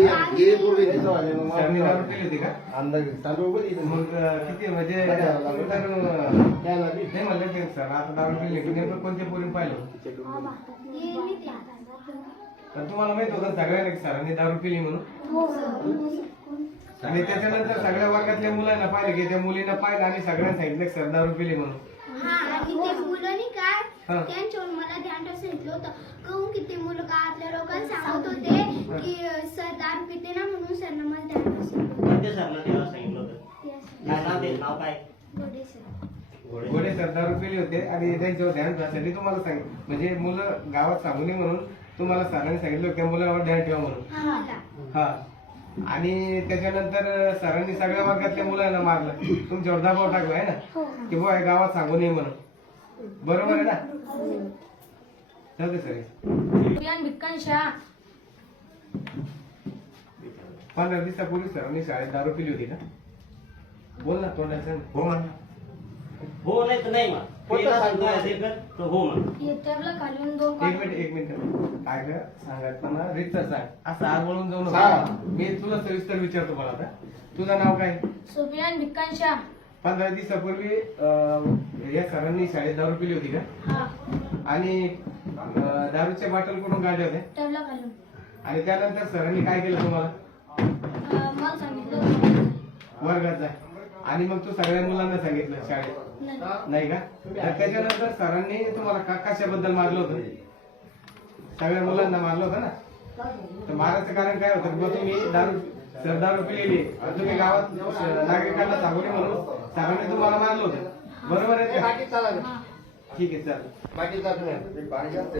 हे पिली होती का? अंदाज चालू इथं. मग किती म्हणजे नाही म्हणलं ते सर आता दारू पिली की नेमकं कोणत्या पोरीने पाहिलं तर तुम्हाला माहीत होतं सगळ्यांना की सरांनी दारू पिली म्हणून. आणि त्याच्यानंतर सगळ्या वर्गातल्या मुलांना पाहिलं की त्या मुलींना पाहिलं आणि सगळ्यांना सांगितलं सर दारू पिली म्हणून. हा आणि ते मुलं नाही काय हा. त्यांच्यावर मला ध्यान सांगितलं होतं. कहून की ते मुलं गावातल्या लोकांना सांगत होते की सर दारू पिते ना म्हणून सरनं मला ध्यान सांगितलं कोणत्या सरला तेव्हा सांगितलं होतं? काय नाव ते? नाव काय? गोडे सर. घोडे. सर दारू पिली होते आणि त्यांच्यावर ध्यान ठेवण्यासाठी तुम्हाला सांग म्हणजे मुलं गावात सांगू नये म्हणून तुम्हाला सरांनी सांगितलं की त्या मुलावर ध्यान ठेवा म्हणून. हा हा आणि त्याच्यानंतर सरांनी सगळ्या वर्गातल्या मुलांना मारलं. तुमच्यावर दबाव टाकला आहे ना? की बुवा हे गावात सांगू नये म्हणून. बरोबर आहे ना? जाऊ दे सर. अभियान भिक्कन शाह पंधरा दिवसापूर्वी सरांनी शाळेत दारू पिली होती का बोल ना तोंडाचं. हो म्हणा. हो नाही तर नाही मग कोणतं पहिला सांगतो? सांगतो असेल तर तो हो मग खालून एक मिनिट एक मिनिट. काय ग? सांगताना रितसर सांग. असं आग वळून जाऊ मी तुला सविस्तर विचारतो मला आता. तुझं नाव काय? सुफियान भिक्कन शाह पंधरा दिवसापूर्वी अं, या सरांनी शाळेत दारू पिली होती का? हा. आणि अं, दारूच्या बाटल काढल्या होत्या त्याला खालून. आणि त्यानंतर सरांनी काय केलं तुम्हाला? मला सांगितलं. वर्गात जाय आणि मग तू सगळ्या मुलांना सांगितलं शाळेत. नाही. नाही का? तर त्याच्यानंतर सरांनी तुम्हाला का कशाबद्दल मारलं होतं? सगळ्या मुलांना मारलं होतं ना? तर मारायचं कारण काय होतं? किंवा तुम्ही दारू सर दारू पिलेली आहे. आणि तुम्ही गावात नागरिकांना सांगू नये म्हणून सरांनी तुम्हाला मारलं होतं. बरोबर आहे का? बाकी चाला ना. ठीक आहे चालेल. बाकी चालू नाही.